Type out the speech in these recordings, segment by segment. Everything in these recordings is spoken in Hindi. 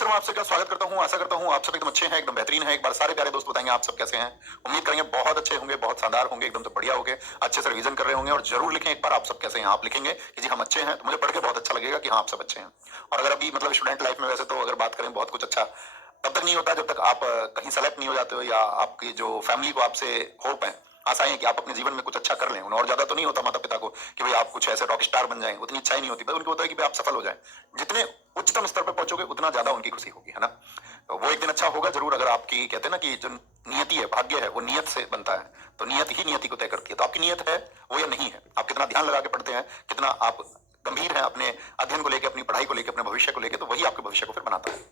शर्मा आपसे का स्वागत करता हूं। आशा करता हूं आप सब एकदम अच्छे हैं, एकदम बेहतरीन हैं। एक बार सारे प्यारे दोस्त बताएंगे आप सब कैसे हैं। उम्मीद करेंगे बहुत अच्छे होंगे, बहुत शानदार होंगे, एकदम तो बढ़िया होंगे, अच्छे से रिवीजन कर रहे होंगे। और जरूर लिखें एक बार आप सब कैसे हैं। आप लिखेंगे कि जी हम अच्छे हैं तो मुझे पढ़ के बहुत अच्छा लगेगा कि हाँ आप सब अच्छे हैं। और अगर अभी मतलब स्टूडेंट लाइफ में वैसे तो अगर बात करें बहुत कुछ अच्छा तब तक नहीं होता जब तक आप कहीं सेलेक्ट नहीं हो जाते हो या आपकी जो फैमिली को आपसे होप है, आशाएं कि आप अपने जीवन में कुछ अच्छा कर लें। और ज्यादा तो नहीं होता माता पिता को कि भाई आप कुछ ऐसे रॉक स्टार बन जाएं, उतनी इच्छा ही नहीं होती। बस उनको होता है कि भाई आप सफल हो जाएं। जितने उच्चतम स्तर पर पहुंचोगे उतना ज्यादा उनकी खुशी होगी, है ना। तो वो एक दिन अच्छा होगा जरूर। अगर आपकी कहते हैं ना कि जो नियति है, भाग्य है, वो नियत से बनता है। तो नियत ही नियति को तय करती है। तो आपकी नियत है वो या नहीं है, आप कितना ध्यान लगा के पढ़ते हैं, कितना आप गंभीर हैं अपने अध्ययन को लेकर, अपनी पढ़ाई को लेकर, अपने भविष्य को लेकर, तो वही आपके भविष्य को फिर बनाता है।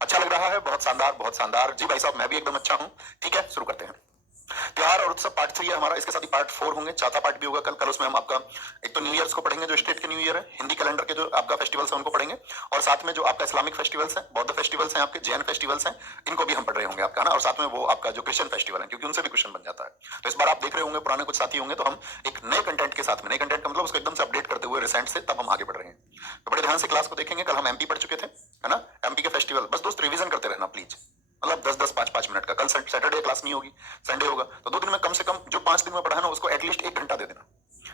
अच्छा लग रहा है, बहुत शानदार, बहुत शानदार। जी भाई साहब मैं भी एकदम अच्छा हूं। ठीक है, शुरू करते हैं। त्योहार और उत्सव पार्ट 3 है हमारा, इसके साथ ही पार्ट 4 होंगे, चौथा पार्ट भी होगा कल। कल उसमें हम आपका एक तो न्यू ईयर्स को पढ़ेंगे, जो स्टेट के न्यू ईयर है, हिंदी कैलेंडर के जो आपका फेस्टिवल्स है उनको पढ़ेंगे, और साथ में जो आपका इस्लामिक फेस्टिवल्स है, बौद्ध फेस्टिवल्स हैं, आपके जैन फेस्टिवल्स हैं, इनको भी हम पढ़ रहे होंगे आपका, ना। और साथ में वो आपका जो क्रिश्चियन फेस्टिवल है, क्योंकि उनसे भी क्वेश्चन बन जाता है। तो इस बार आप देख रहे होंगे, पुराने कुछ साथी होंगे, तो हम एक नए कंटेंट के साथ में, नए कंटेंट का मतलब उसको एकदम से अपडेट करते हुए रिसेंट से, तब हम आगे बढ़ रहे हैं। तो बड़े ध्यान से क्लास को देखेंगे। कल हम एमपी पढ़ चुके थे, है ना, एमपी के फेस्टिवल। बस दोस्त रिवीजन करते रहना प्लीज, मतलब 10-10, 5-5 मिनट का। कल सैटरडे क्लास नहीं होगी, संडे होगा, तो 2 दिन में कम से कम जो 5 दिन में पढ़ा है ना उसको एटलीस्ट 1 घंटा दे देना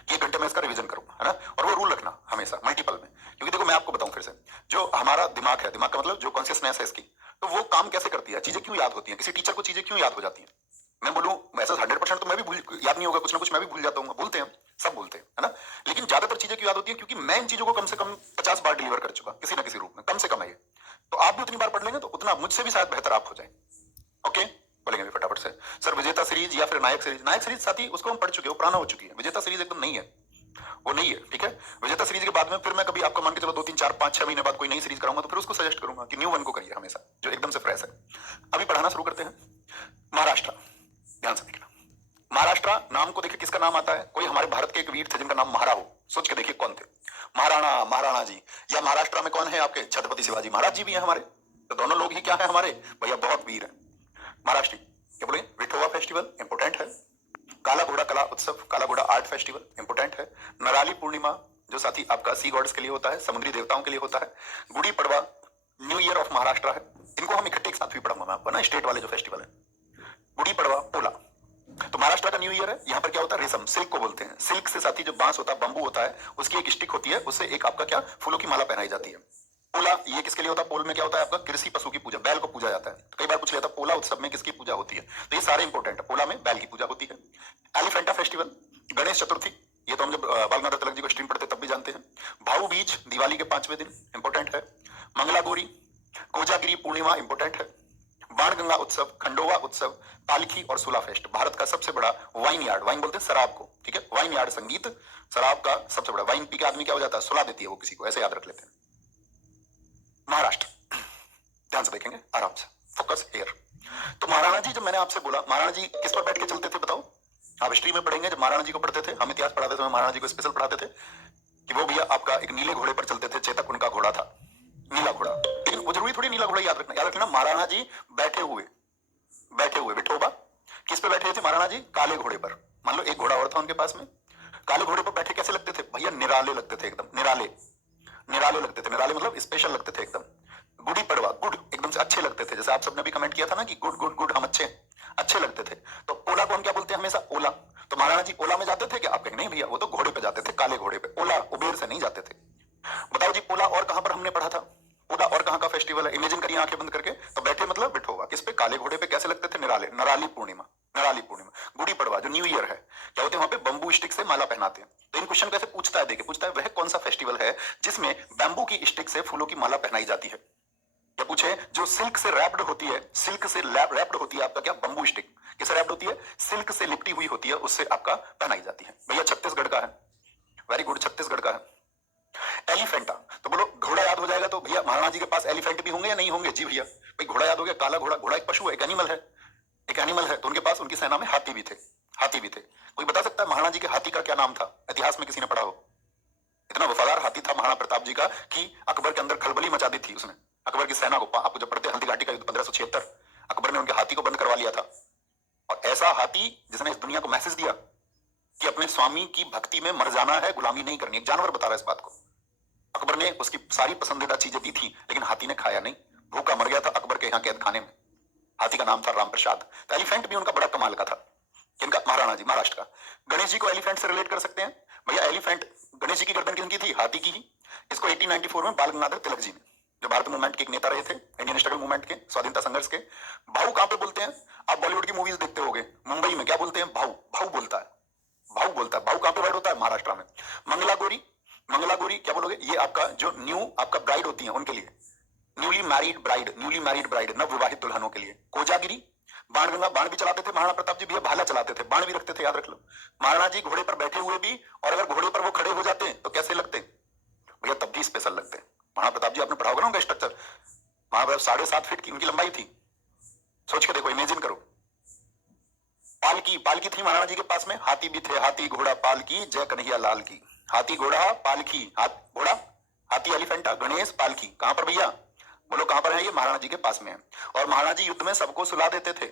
कि 1 घंटे में इसका रिवीजन करूंगा, है ना। और वो रूल रखना हमेशा मल्टीपल में, क्योंकि देखो मैं आपको बताऊं फिर से, जो हमारा दिमाग है, दिमाग का मतलब जो कॉन्शियसनेस है इसकी, तो वो काम कैसे करती है, चीजें क्यों याद होती है, किसी टीचर को चीजें क्यों याद हो जाती है। मैं बोलूं वैसे 100% तो मैं भी याद नहीं होगा, कुछ ना कुछ मैं भी भूल जाता हूँ, भूलते हैं, सब भूलते हैं, है ना। लेकिन ज्यादातर चीजें क्यों याद होती है, क्योंकि मैं इन चीजों को कम से कम 50 बार डिलीवर कर चुका, किसी ना किसी रूप में, कम से कम है ये। तो आप भी उतनी बार पढ़ लेंगे तो उतना मुझसे भी शायद बेहतर आप हो जाए। ओके, बोलेंगे भी फटाफट से। सर विजेता सीरीज या फिर नायक सीरीज, नायक सीरीज साथी उसको हम पढ़ चुके हैं, पुराना हो चुकी है। विजेता सीरीज एकदम नहीं है, वो नहीं है, ठीक है। विजेता सीरीज के बाद में फिर मैं कभी आपको मान के चलो 2-3-4-5-6 महीने बाद कोई नई सीरीज कराऊंगा, तो फिर उसको सजेस्ट करूंगा कि न्यू वन को करिए हमेशा, जो एकदम से फ्रेश है। अभी पढ़ाना शुरू करते हैं। महाराष्ट्र, ध्यान से देखना। महाराष्ट्र नाम को देखिए किसका नाम आता है। कोई हमारे भारत के एक वीर थे जिनका नाम महारा हो, सोच के देखिए कौन थे। महाराणा, महाराणा जी। या महाराष्ट्र में कौन है आपके, छत्रपति शिवाजी महाराज जी भी हैं हमारे। तो दोनों लोग ही क्या है हमारे भैया, बहुत वीर है। महाराष्ट्र क्या बोले, विठोबा फेस्टिवल इंपोर्टेंट है। काला घोड़ा कला उत्सव, काला घोड़ा आर्ट फेस्टिवल इंपोर्टेंट है। नराली पूर्णिमा जो साथी आपका सी गॉड्स के लिए होता है, समुद्री देवताओं के लिए होता है। Gudi Padwa new year of Maharashtra है। इनको हम इकट्ठे एक साथ भी पढ़ाऊंगा मैं आपको ना, स्टेट वाले जो फेस्टिवल है। गुड़ी पड़वा, पोला, तो महाराष्ट्र का न्यू ईयर है। यहाँ पर क्या होता है, रेशम, सिल्क को बोलते हैं। सिल्क से साथी जो बांस होता है, बंबू होता है, उसकी एक स्टिक होती है, उससे एक आपका क्या फूलों की माला पहनाई जाती है। पोला ये किसके लिए होता है, पोल में क्या होता है आपका, कृषि पशु की पूजा, बैल को पूजा जाता है। तो कई बार पूछ लिया था पोला उत्सव में किसकी पूजा होती है, तो ये सारे इंपॉर्टेंट है। पोला में बैल की पूजा होती है। एलिफेंटा फेस्टिवल, गणेश चतुर्थी, ये तो हम जब बाल गंगाधर तिलक जी को स्ट्रीम पढ़ते तब भी जानते हैं। भाऊ बीज, दिवाली के 5वें दिन, इंपॉर्टेंट है। मंगलागौरी, कोजागिरी पूर्णिमा इंपॉर्टेंट है। बाणगंगा उत्सव, खंडोवा उत्सव, पालकी और सुला फेस्ट, भारत का सबसे बड़ा वाइन यार्ड, वाइन बोलते हैं शराब को, ठीक है, वाइन यार्ड संगीत, शराब का सबसे बड़ा। वाइन पी के आदमी क्या हो जाता है, सुला देती है वो किसी को, ऐसे याद रख लेते हैं। महाराष्ट्र, ध्यान से देखेंगे, आराम से, फोकस हियर। तो महाराणा जी, जब मैंने आपसे बोला महाराणा जी किस पर बैठ के चलते थे बताओ, आप हिस्ट्री में पढ़ेंगे, जब महाराणा जी को पढ़ते थे, हम इतिहास पढ़ाते थे, महाराणा जी को स्पेशल पढ़ाते थे कि वो भैया आपका एक नीले घोड़े पर चलते थे, चेतक उनका घोड़ा था, नीला घोड़ा। लेकिन वो जरूरी थोड़ी नीला घोड़ा याद रखना, याद रखना महाराणा जी बैठे हुए विठोबा किस पे बैठे थे महाराणा जी, काले घोड़े पर। मान लो एक घोड़ा और था उनके पास में, काले घोड़े पर बैठे कैसे लगते थे भैया, निराले लगते थे एकदम, निराले, निराले लगते थे। निराले मतलब स्पेशल लगते थे एकदम। गुड़ी पड़वा, गुड, एकदम से अच्छे लगते थे, जैसे आप सबने भी कमेंट किया था ना कि गुड गुड गुड, हम अच्छे अच्छे लगते थे। तो ओला को हम क्या बोलते हैं हमेशा, ओला। तो महाराणा जी ओला में जाते थे क्या, आप कहेंगे नहीं भैया वो तो घोड़े पे जाते थे, काले घोड़े पे, ओला उबेर से नहीं जाते थे। बताओ जी पोला और कहां पर हमने पढ़ा था, पोला और कहां का फेस्टिवल है, इमेजिन करिए आंखें बंद करके। तो बैठे मतलब बिठोवा, किस पे, काले घोड़े पे, कैसे लगते थे, निराले, नराली पूर्णिमा, नराली पूर्णिमा। गुड़ी पड़वा जो न्यू ईयर है, क्या होते हैं वहां पे बंबू स्टिक से माला पहनाते हैं। तो इन क्वेश्चन कैसे पूछता है, देखिए पूछता है वह कौन सा फेस्टिवल है जिसमें बैम्बू की स्टिक से फूलों की माला पहनाई जाती है। या पूछे जो सिल्क से रैप्ड होती है, सिल्क से रैप्ड होती है आपका क्या, बंबू स्टिक, किससे रैप्ड होती है, सिल्क से लिपटी हुई होती है, उससे आपका पहनाई जाती है। भैया छत्तीसगढ़ का है, वेरी गुड, छत्तीसगढ़ का है। एलिफेंटा, तो बोलो घोड़ा याद हो जाएगा, तो भैया महाराणा जी के पास एलिफेंट भी होंगे या नहीं होंगे, जी भैया, भाई घोड़ा याद हो गया, काला घोड़ा, घोड़ा एक पशु है, एक एनिमल है, एक एनिमल है। तो उनके पास उनकी सेना में हाथी भी थे, हाथी भी थे। कोई बता सकता है महाराणा जी के हाथी का क्या नाम था, इतिहास में किसी ने पढ़ा हो। इतना वफादार हाथी था महाराणा प्रताप जी का कि अकबर के अंदर खलबली मचा दी थी उसने, अकबर की सेना को। आपको जब पढ़ते हल्दी घाटी का युद्ध 1576, अकबर ने उनके हाथी को बंद करवा लिया था। और ऐसा हाथी जिसने इस दुनिया को मैसेज दिया कि अपने स्वामी की भक्ति में मर जाना है, गुलामी नहीं करनी। एक जानवर बता रहा है इस बात को। अकबर ने उसकी सारी पसंदीदा चीजें दी थी, लेकिन हाथी ने खाया नहीं, भूखा मर गया था अकबर के यहाँ कैद खाने में। हाथी का नाम था राम प्रसाद। तो एलिफेंट भी उनका बड़ा कमाल का था। किनका? महाराणा जी, महाराष्ट्र का। गणेश जी को एलिफेंट से रिलेट कर सकते हैं भैया। एलिफेंट, गणेश जी की गर्दन किसकी थी? हाथी की ही। इसको 1894 में बाल गंगाधर तिलक जी ने, जो भारत मूवमेंट के एक नेता रहे थे, इंडियन स्ट्रगल मूवमेंट के, स्वाधीनता संघर्ष के। भाऊ कहां पे बोलते हैं? आप बॉलीवुड की मूवीज देखते होंगे, मुंबई में क्या बोलते हैं? भाऊ। भाऊ बोलता है, भाऊ बोलता है। भाऊ कहां पे वर्ड होता है? महाराष्ट्र में। मंगला गोरी, मंगला गोरी क्या बोलोगे? ये आपका जो न्यू आपका ब्राइड होती है उनके लिए, newly married bride, newly married bride, नव विवाहित दुल्हनों के लिए। कोजागिरी, बाण गंगा, बाण भी चलाते थे महाराणा प्रताप जी भैया, भाला चलाते थे, बाण भी रखते थे, याद रख लो। महाराणा जी घोड़े पर बैठे हुए भी, और अगर घोड़े पर वो खड़े हो जाते तो कैसे लगते भैया? तब भी स्पेशल लगते। महाराणा प्रताप जी आपने पढ़ा होगा ना उनका स्ट्रक्चर। महाप्रताप 7.5 फीट की उनकी लंबाई थी। सोच के देखो, इमेजिन करो। पालकी, पालकी थी महाराणा जी के पास में। हाथी भी थे, हाथी घोड़ा पालकी, जय कन्हैया लाल की। हाथी घोड़ा पालकी, घोड़ा हाथी एलिफेंटा, गणेश पालकी। कहां पर भैया? बोलो कहां पर है? ये महाराणा जी के पास में है। और महाराणा जी युद्ध में सबको सुला देते थे,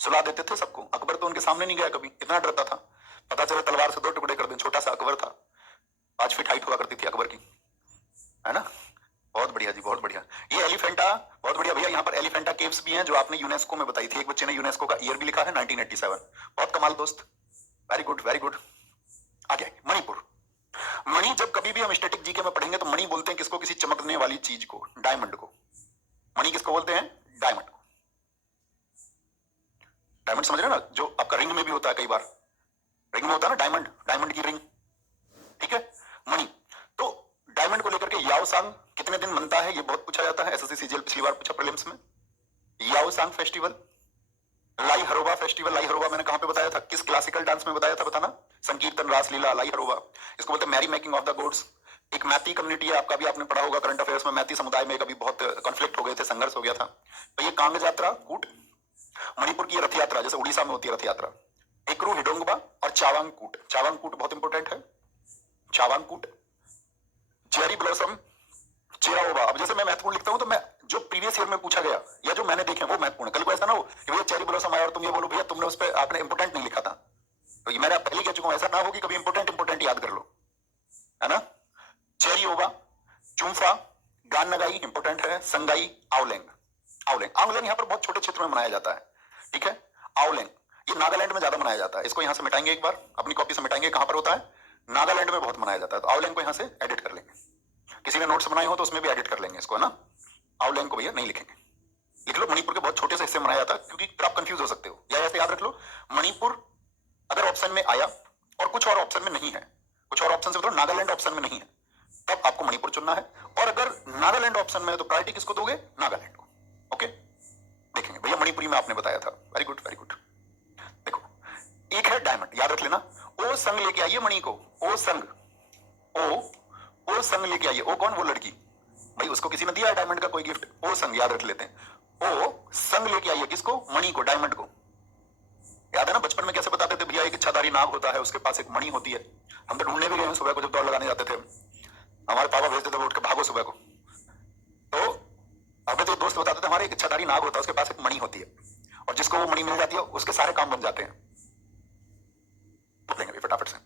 सुला देते थे सबको। अकबर तो उनके सामने नहीं गया कभी, इतना डरता था। पता चला तलवार से 2 टुकड़े कर दें। छोटा सा अकबर था, 5 फीट हाइट हुआ करती थी अकबर की, है ना। बहुत बढ़िया जी, बहुत बढ़िया। ये एलिफेंटा, बहुत बढ़िया भैया। यहाँ पर एलिफेंटा केव्स भी हैं जो आपने यूनेस्को में बताई थी। एक बच्चे ने यूनेस्को का ईयर भी लिखा है 1987। बहुत कमाल दोस्त, वेरी गुड वेरी गुड। आगे मणिपुर। मणि, जब कभी भी हम स्टैटिक जीके में पढ़ेंगे तो मणि बोलते हैं किसको? किसी चमकने वाली चीज को, डायमंड को। मणि किसको बोलते हैं? डायमंड को। डायमंड समझ रहे हो ना, जो आपका रिंग में भी होता है, कई बार रिंग में होता है ना डायमंड, डायमंड की रिंग, ठीक है। मणि, तो डायमंड को लेकर के याओसांग कितने दिन मनता है, ये बहुत पूछा जाता है। एसएससी सीजीएल पिछली बार पूछा प्रीलिम्स में। याओसांग फेस्टिवल, लाई हरोबा फेस्टिवल। लाई हरोबा मैंने कहां पे बताया था? किस क्लासिकल डांस में बताया था? बताना। संकीर्तन, रासलीला, लाई हरोबा। इसको बोलते हैं merry making of the gods. एक मैती कम्युनिटी है, आपका भी आपने पढ़ा होगा करंट अफेयर्स में। मैती समुदाय में कभी बहुत कॉन्फ्लिक्ट हो गए थे, संघर्ष हो गया था। तो ये कांग यात्रा, कूट। मणिपुर की रथ यात्रा, जैसे उड़ीसा में होती है रथ यात्रा। एकरू, हिडोंगबा और चावांगकूट। चावांगकूट बहुत इंपॉर्टेंट है। चावांगकूट। Cherry blossom, Cheiraoba. अब जैसे मैं महत्वपूर्ण लिखता हूं तो मैं जो प्रीवियस ईयर में पूछा गया या जो मैंने देखे वो महत्वपूर्ण। कल को ऐसा ना हो कि भैया चेरी ब्लॉसम आया और तुम ये बोलो भैया तुमने उस पर आपने इंपोर्टेंट नहीं लिखा था। तो ये मैंने पहले कह चुका हूं, ऐसा ना हो कि कभी इंपोर्टेंट इंपोर्टेंट याद कर लो, है ना। चेरिओबा, चुम्फा, गान नगाई इंपोर्टेंट है। संगाई, आवलेंग। आवलेंग, आवलेंग यहाँ पर बहुत छोटे क्षेत्र में मनाया जाता है, ठीक है। आवलेंग ये नागालैंड में ज्यादा मनाया जाता है। इसको यहाँ से मिटाएंगे, एक बार अपनी कॉपी से मिटाएंगे। कहां पर होता है? नागालैंड में बहुत मनाया जाता है। तो आवलेंग को यहाँ से एडिट कर लेंगे। किसी ने नोट्स बनाए हो तो उसमें भी एडिट कर लेंगे इसको, है ना। आवलेंग को भैया नहीं लिखेंगे, लिख लो मणिपुर के बहुत छोटे से हिस्से मनाया जाता है, क्योंकि फिर आप कंफ्यूज हो सकते हो। या ऐसे याद रख लो, मणिपुर अगर ऑप्शन में आया और कुछ और ऑप्शन में नहीं है, कुछ और ऑप्शन से मतलब नागालैंड ऑप्शन में नहीं है, तब आपको मणिपुर चुनना है। और अगर नागालैंड ऑप्शन में है तो प्रायोरिटी किसको दोगे? नागालैंड को। ओके, देखेंगे भैया मणिपुरी में आपने बताया था। Very good very good. देखो, एक है डायमंड, याद रख लेना। ओ संग लेके आइए मणि को। ओ संग, ओ संग लेके आइए। ओ कौन? वो लड़की भाई, उसको किसी ने दिया है डायमंड का कोई गिफ्ट। ओ संग याद रख लेते हैं। ओ संग लेके आइए किसको? मणि को, डायमंड को। याद है ना बचपन में कैसे बताते थे भैया, एक इच्छाधारी नाग होता है, उसके पास एक मणि होती है। हम तो ढूंढने भी गए सुबह को, जब दौड़ लगाने जाते थे हमारे पापा भेजते थे, वो उठ के भागो सुबह को। तो अब तो दोस्त बताते थे हमारे एक इच्छाधारी नाग होता है, उसके पास एक मणि होती है, और जिसको वो मणि मिल जाती है उसके सारे काम बन जाते हैं। लेंगे फटाफट से।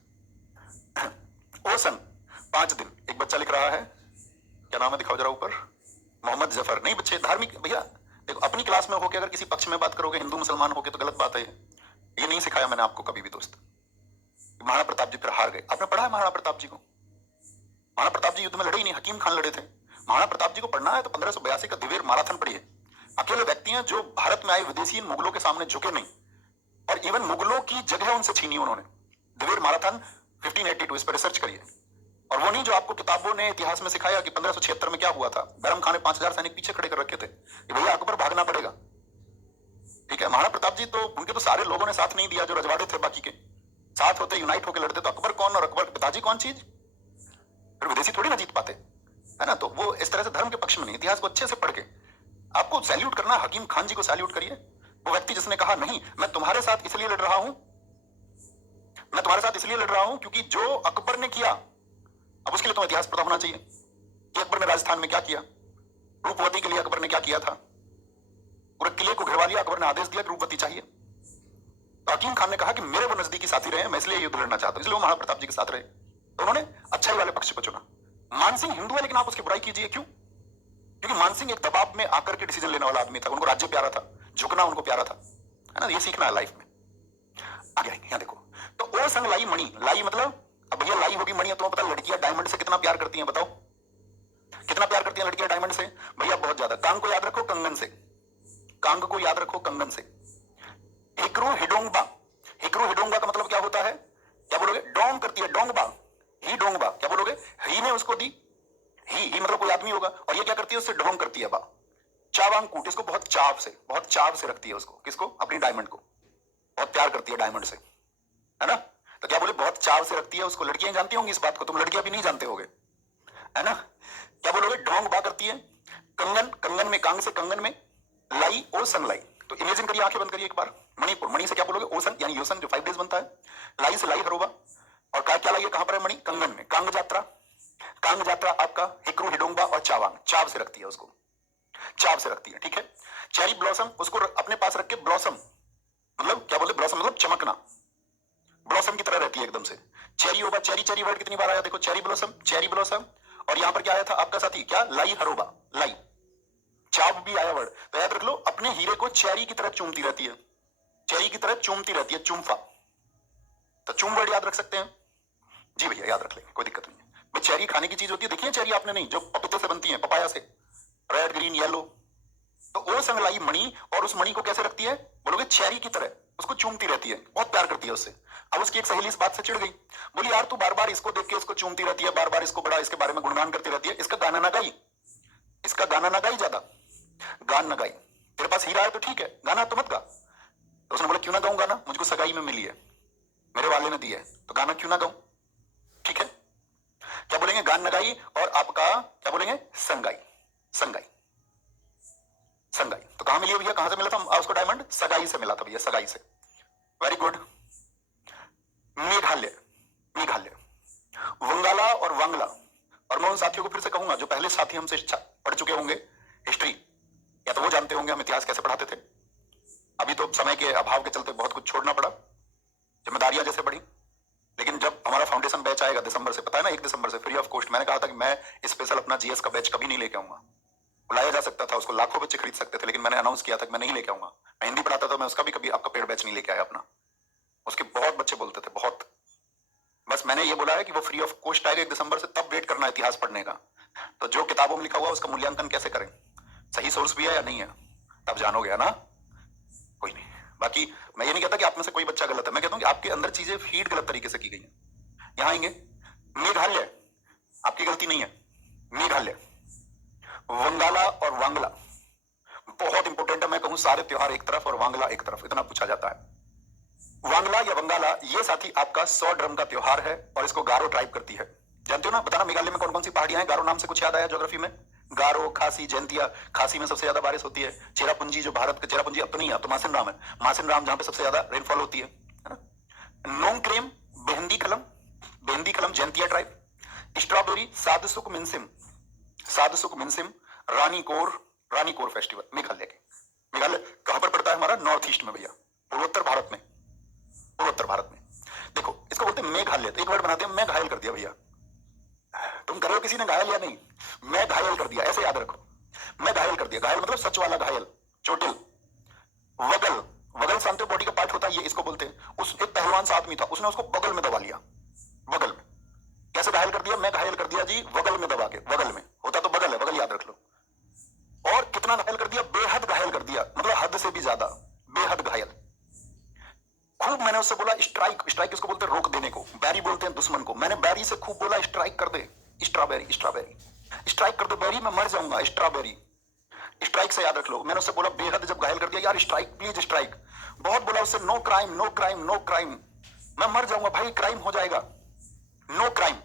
ओ संग 5 दिन। एक बच्चा लिख रहा है, क्या नाम है दिखाओ जरा ऊपर। मोहम्मद जफर। नहीं बच्चे धार्मिक भैया, देखो अपनी क्लास में होके अगर किसी पक्ष में बात करोगे, हिंदू मुसलमान होके, तो गलत बात है। ये नहीं सिखाया मैंने आपको कभी भी दोस्त। महाराणा प्रताप जी फिर हार गए। आपने पढ़ा है महाराणा प्रताप जी को? महाराणा प्रताप जी युद्ध में लड़े ही नहीं, हकीम खान लड़े थे। महाराणा प्रताप जी को पढ़ना है तो 1582 का दिवेर मैराथन पढ़िए। अकेले व्यक्ति हैं जो भारत में आए विदेशी मुगलों के सामने झुके नहीं, और इवन मुगलों की जगह उनसे छीनी उन्होंने। दिवेर मैराथन 1582, इस पर रिसर्च करिए। और वो नहीं जो आपको किताबों ने इतिहास में सिखाया कि 1576 में क्या हुआ था। बैरम खान ने 5000 सैनिक पीछे खड़े कर रखे थे कि भैया अकबर भागना पड़ेगा, ठीक है। महाराणा प्रताप जी तो उनके तो सारे लोगों ने साथ नहीं दिया, जो रजवाड़े थे बाकी के साथ होते, यूनाइट होकर लड़ते। तो अकबर कौन और अकबर के पिताजी कौन चीज? फिर विदेशी थोड़ी ना जीत पाते, है ना। तो वो इस तरह से धर्म के पक्ष में नहीं, इतिहास को अच्छे से पढ़ के आपको सैल्यूट करना। हकीम खान जी को सैल्यूट करिए, वो व्यक्ति जिसने कहा नहीं मैं तुम्हारे साथ इसलिए लड़ रहा हूं, मैं तुम्हारे साथ इसलिए लड़ रहा हूं क्योंकि जो अकबर ने किया, अब उसके लिए तो इतिहास पता होना चाहिए कि अकबर ने राजस्थान में क्या किया, रूपवती के लिए अकबर ने क्या किया था। पूरे किले को घिरवा लिया, अकबर ने आदेश दिया कि रूपवती चाहिए। तो हकीम खान ने कहा कि मेरे वो नजदीकी साथी रहे, मैं इसलिए युद्ध लड़ना चाहता हूं, इसलिए वो महाराणा प्रताप जी के साथ रहे। तो उन्होंने अच्छाई वाले पक्ष को चुना। मानसिंह हिंदू है लेकिन आप उसकी बुराई कीजिए, क्यों? क्योंकि मानसिंह एक दबाव में आकर के डिसीजन लेने वाला आदमी था, उनको राज्य प्यारा था, झुकना उनको प्यारा था, है ना। ये सीखना है लाइफ में। आगे आएंगे, यहाँ देखो। तो ओ संग लाई मणि, लाई मतलब अब भैया लाई होगी मणि, तुम्हें पता लड़कियां डायमंड से कितना प्यार करती हैं, बताओ कितना प्यार करती हैं लड़कियां डायमंड से? भैया बहुत ज्यादा। कांग को याद रखो कंगन से, कांग को याद रखो कंगन से। हिकरू हिडोंगबा, हिकरू हिडोंगबा का मतलब क्या होता है? क्या बोलोगे? डोंग करती है, डोंगबा, ही डोंगबा, क्या बोलोगे? ही ने उसको दी, ही मतलब कोई आदमी होगा, और ये क्या करती है? उससे ढोंग करती है बा। चावांकूट, इसको बहुत चाव से रखती है उसको, किसको? अपनी डायमंड को, बहुत प्यार करती है डायमंड से, है ना। तो क्या बोले? बहुत चाव से रखती है उसको। लड़कियां जानती होंगी इस बात को, तुम लड़कियां भी नहीं जानते होगे, है ना। क्या बोलोगे? ढोंग बा करती है। कंगन, कंगन में, कांग से कंगन में, लाई और सनलाई। तो इमेजिन करिए, आंखें बंद करिए एक बार। मणिपुर, मणि से क्या बोलोगे? ओसन यानी योसन जो 5 डेज बनता है। लाई से लाई हरोबा, और क्या लाई है? कहां पर है मणि? कंगन में। कांग जात्रा, कांग जात्रा आपका हिकरू हिडोंगबा और चावांग, चाव से रखती है उसको, चाव से रखती है, ठीक है। चेरी ब्लॉसम, उसको अपने पास रख के, ब्लॉसम मतलब क्या बोले? ब्लॉसम मतलब चमकना, ब्लॉसम की तरह रहती है एकदम से। चेरी ओबा, चेरी चेरी वर्ड कितनी बार आया देखो, चेरी ब्लॉसम, चेरी ब्लॉसम। और यहां पर क्या आया था आपका साथी? क्या? लाई हरोबा, लाई, चाव भी आया वर्ड। तो याद रख लो, अपने हीरे को चेरी की तरह चूमती रहती है, चेरी की तरह चूमती रहती है, चुम्फा। तो चुम वर्ड याद रख सकते हैं जी भैया, याद रख लेंगे, कोई दिक्कत नहीं है। भाई चेरी खाने की चीज होती है, देखिए चेरी आपने नहीं, जो पपीते से बनती है, पपाया से, रेड ग्रीन येलो। तो ओ संग लाई मणि, और उस मणि को कैसे रखती है? बोलोगे चेरी की तरह, उसको चूमती रहती है, बहुत प्यार करती है उससे। अब उसकी एक सहेली इस बात से चिढ़ गई, बोली यार तू बार बार इसको देख के इसको चूमती रहती है, बार बार इसको बड़ा इसके बारे में गुणगान करती रहती है, इसका गाना ना गाई, इसका गाना ना गाई, ज्यादा गान ना गाई। तेरे पास हीरा है तो ठीक है, गाना तो मत गा। तो उसने बोला क्यों ना गाऊं गाना, मुझको सगाई में मिली है, मेरे वाले ने दी है, तो गाना क्यों ना गाऊं, ठीक है। क्या बोलेंगे? गान न गाई, और आपका क्या बोलेंगे? संगाई, संगाई, संगाई। तो कहां मिली भैया? कहां से मिला था उसको डायमंड? सगाई से मिला था भैया, सगाई से। Very good. मेघालय, मेघालय, वंगाला और वांगला। और मैं उन साथियों को फिर से कहूंगा जो पहले साथी हमसे पढ़ चुके होंगे हिस्ट्री, या तो वो जानते होंगे हम इतिहास कैसे पढ़ाते थे। अभी तो समय के अभाव के चलते बहुत कुछ छोड़ना पड़ा, जिम्मेदारियां जैसे बढ़ी। लेकिन जब हमारा फाउंडेशन बैच आएगा दिसंबर से, पता है ना, 1 दिसंबर से फ्री ऑफ कॉस्ट, मैंने कहा था कि मैं स्पेशल अपना जीएस का बैच कभी नहीं लेके आऊंगा। बुलाया जा सकता था, उसको लाखों बच्चे खरीद सकते थे, लेकिन मैंने अनाउंस किया था कि मैं नहीं लेके आऊंगा। मैं हिंदी पढ़ाता था, मैं उसका भी कभी आपका पेड बैच नहीं लेके आया अपना। उसके बहुत बच्चे बोलते थे, बहुत। बस मैंने ये बोला है कि वो फ्री ऑफ कॉस्ट आएगा 1 दिसंबर से, तब वेट करना इतिहास पढ़ने का। तो जो किताबों में लिखा हुआ उसका मूल्यांकन कैसे करें, सही सोर्स भी है या नहीं है, तब जानोगे, है ना। कोई नहीं, बाकी मैं ये नहीं कहता कि आप में से कोई बच्चा गलत है, मैं कहता हूँ कि आपके अंदर चीजें फीड गलत तरीके से की गई हैं। यहां आएंगे, मेघालय आपकी गलती नहीं है, मेघालय, वंगाला और वांगला बहुत इंपॉर्टेंट है। मैं कहूं सारे त्योहार एक तरफ और वांगला एक तरफ, इतना पूछा जाता है। वांगला या वंगाला, ये साथी आपका 100 ड्रम का त्योहार है, और इसको गारो ट्राइब करती है। जानते हो ना, बताना मेघालय में कौन कौन सी पहाड़ियां हैं? गारो नाम से कुछ याद आया ज्योग्राफी में? गारो, खासी, जयंतिया। खासी में सबसे ज्यादा बारिश होती है। चेरापूंजी जो भारत का, चेरापूंजी अब तो नहीं है, अब तो मासिन राम है, मासिन राम जहां पे सबसे ज्यादा रेनफॉल होती है ना। नोंगक्रेम, बेहंदी कलम, Behdienkhlam Jaintia tribe. Strawberry, Shad Suk Mynsiem, Shad Suk Mynsiem, Ranikor, Ranikor festival Meghalaya के। मेघालय कहां पर पड़ता है हमारा? नॉर्थ ईस्ट में भैया, पूर्वोत्तर भारत में, पूर्वोत्तर भारत में। देखो इसको बोलते हैं मेघालय, तो एक वर्ड बनाते हैं, मैं घायल कर दिया भैया। तुम कर रहे हो किसी ने घायल या नहीं? मैं घायल कर दिया, ऐसे याद रखो, मैं घायल कर दिया। घायल मतलब सच वाला घायल, चोटिल। वगल, वगल जानते हो बॉडी का पार्ट होता है ये, इसको बोलते हैं। उस एक पहलवान सा आदमी था, उसने उसको बगल में दबा लिया, बगल में। कैसे घायल कर दिया? मैं घायल कर दिया जी, बगल में दबा के, बगल में होता तो बगल है, बगल याद रख लो। और कितना घायल कर दिया? बेहद घायल कर दिया, मतलब हद से भी ज्यादा, बेहद घायल। खूब मैंने उससे बोला स्ट्राइक, स्ट्राइक किसको बोलते हैं? रोक देने को। बैरी बोलते हैं दुश्मन को। मैंने बैरी से खूब बोला स्ट्राइक कर दे, स्ट्रॉबेरी, स्ट्रॉबेरी, स्ट्राइक कर दे बैरी, मैं मर जाऊंगा, स्ट्रॉबेरी। स्ट्राइक से याद रख लो। मैंने उससे बोला बेहद, जब घायल कर दिया, यार स्ट्राइक प्लीज स्ट्राइक। बहुत बोला उससे, no crime, no crime, no crime, मैं मर जाऊंगा भाई, क्राइम हो जाएगा, नो क्राइम।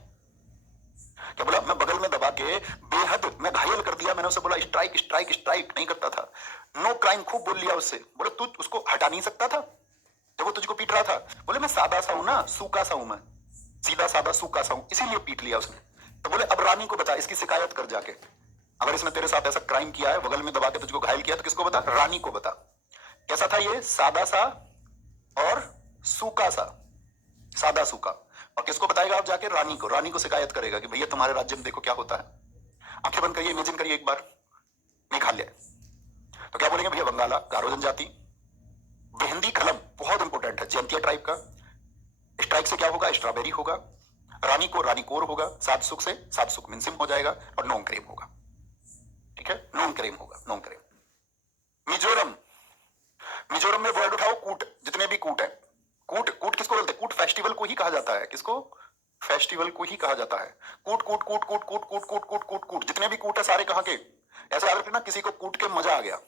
क्या बोला? मैं बगल में दबा के बेहद मैं घायल कर दिया। मैंने उससे बोला स्ट्राइक, स्ट्राइक, स्ट्राइक, नहीं करता था। नो क्राइम खूब बोल लिया उससे। बोले तू उसको हटा नहीं सकता था जब वो तुझको पीट रहा था? बोले मैं सादा सा हूं ना, सूखा सा हूं मैं, सीधा सादा सूखा सा हूं, इसीलिए पीट लिया उसने। तो बोले अब रानी को बता, इसकी शिकायत कर जाके, अगर इसने तेरे साथ ऐसा क्राइम किया है, बगल में दबा के तुझको घायल किया, तो किसको बता? रानी को बता। कैसा था ये? सादा सा और सूखा सा, सादा सूखा। और किसको बताएगा आप जाके? रानी को। रानी को शिकायत करेगा कि भैया तुम्हारे राज्य में देखो क्या होता है। आंखें बंद करिए, इमेजिन करिए एक बार, मेघालय। तो क्या बोलेंगे भैया? बंगाला, गारो जनजाति। बेहंदी कलम बहुत इंपॉर्टेंट है, जयंतिया ट्राइब का। स्ट्राइक से क्या होगा? स्ट्रॉबेरी होगा। रानी को रानीकोर होगा। सात सुख से सात सुख मिनसिम हो जाएगा और नोंग क्रेम होगा। ठीक है, नोंग क्रेम होगा, नोंग क्रेम। मिजोरम, मिजोरम में वर्ड उठाओ, कूट। जितने भी कूट है, कूट, कूट किसको बोलते हैं? कूट फेस्टिवल को ही कहा जाता है। किसको? फेस्टिवल को ही कहा जाता है। कूट कूट कूट कूट कूट कूट कूट कूट कूट कूट, जितने भी कूट है सारे कहां के? ऐसे याद रखना, किसी को कूट के मजा आ गया।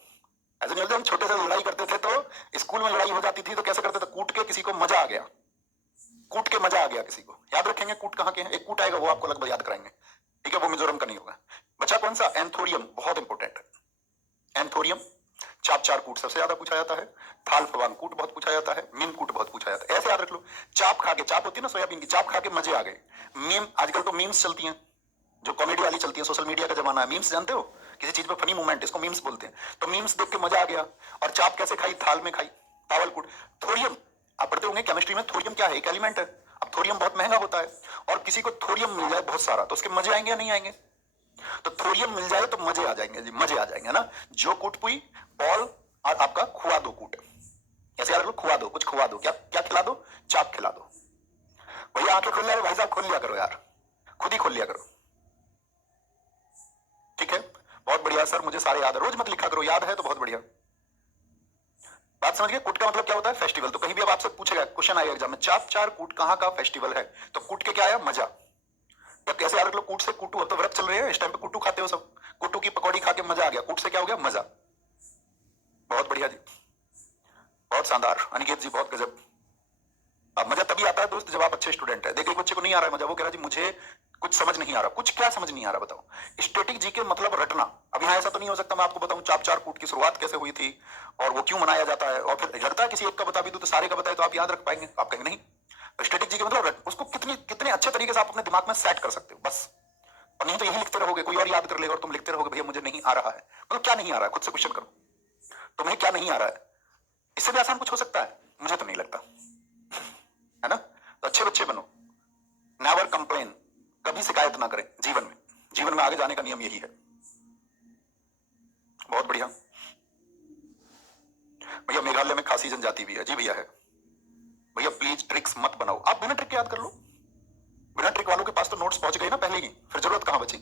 ऐसे नहीं होता, हम छोटे से लड़ाई करते थे तो स्कूल में लड़ाई हो जाती थी तो कैसे करते थे? कूट के किसी को मजा आ गया, कूट के मजा आ गया किसी को। याद रखेंगे कूट कहां के हैं। एक कूट आएगा वो आपको लगभग याद कराएंगे। ठीक है, वो मिजोरम का नहीं होगा। बचा कौन सा? एंथोरियम, बहुत इंपॉर्टेंट है। एंथोरियम, चाप चार कूट सबसे ज्यादा पूछा जाता है। थाल फवान कूट बहुत पूछा जाता है। मीम कूट बहुत पूछा जाता है। ऐसे याद रख लो। चाप खा के, चाप होती है ना सोयाबीन की, चाप खा के मजे आ गए। मीम, आजकल तो मीम्स चलती हैं, जो कॉमेडी वाली चलती है, सोशल मीडिया का जमाना है। मीम्स जानते हो? किसी चीज पे फनी मूवमेंट, इसको मीम्स बोलते हैं। तो मीम्स देख के मजा आ गया। और चाप कैसे खाई? थाल में खाई, तावल कूट। थोरियम, आप पढ़ते होंगे केमिस्ट्री में, थोरियम क्या है? एक एलिमेंट है। अब थोरियम बहुत महंगा होता है, और किसी को थोरियम मिल जाए बहुत सारा तो उसके मजे आएंगे या नहीं आएंगे? तो थोरियम मिल जाए तो मजे आ जाएंगे जी, मजे आ जाएंगे ना। जो कूट पुई, बॉल और आपका खुआ दो कूट। ऐसे याद रख लो, खुआ दो, कुछ खुआ दो। क्या क्या खिला दो? चाप खिला दो। भैया आंखें खोल लिया भाई साहब, खोल लिया करो यार, खुद ही खोल लिया करो। ठीक है, बहुत बढ़िया सर, मुझे सारे याद है। रोज मत लिखा करो, याद है तो बहुत बढ़िया। बात समझ गए? कूट का मतलब क्या होता है? फेस्टिवल। तो कहीं भी अब आपसे पूछेगा, क्वेश्चन आएगा एग्जाम में, चाप चार कूट कहां का फेस्टिवल है? तो कूट के क्या आया? मजा। तो कैसे याद रख लो? कूट से कुटू, अब तो व्रत चल रहे हैं, इस टाइम पे कुटू खाते हो सब। कुटू की पकौड़ी खा के मजा आ गया, कूट से क्या हो गया? मजा। बहुत बढ़िया जी, बहुत शानदार अनिकेत जी, बहुत गजब। अब मजा तभी आता है दोस्त जब आप अच्छे स्टूडेंट है। देखिए एक बच्चे को नहीं आ रहा है मजा, वो कह रहा है जी मुझे कुछ समझ नहीं आ रहा। कुछ क्या समझ नहीं आ रहा बताओ? स्टैटिक जी के मतलब रटना। अब यहाँ ऐसा तो नहीं हो सकता मैं आपको बताऊं चाप चार कूट की शुरुआत कैसे हुई थी और वो क्यों मनाया जाता है, और फिर लगता है किसी एक का बता भी दूं तो सारे का बताए तो आप याद रख पाएंगे? आप कहेंगे नहीं। स्टैटिक जी के मतलब उसको कितने कितने अच्छे तरीके से आप अपने दिमाग में सेट कर सकते हो बस। और नहीं तो यही लिखते रहोगे, कोई और याद कर लेगा और तुम लिखते रहोगे भैया मुझे नहीं आ रहा है। मतलब क्या नहीं आ रहा है? खुद से क्वेश्चन करो, तुम्हें क्या नहीं आ रहा है? इससे भी आसान कुछ हो सकता है? मुझे तो नहीं लगता, है ना। तो अच्छे बच्चे बनो, नेवर कंप्लेन, कभी शिकायत ना करें जीवन में। जीवन में आगे जाने का नियम यही है। बहुत बढ़िया भैया, मेघालय में खासी जनजाति भी है जी भैया, है भैया। प्लीज ट्रिक्स मत बनाओ, आप बिना ट्रिक के याद कर लो। बिना ट्रिक वालों के पास तो नोट्स पहुंच गए ना पहले ही, फिर जरूरत कहां बची?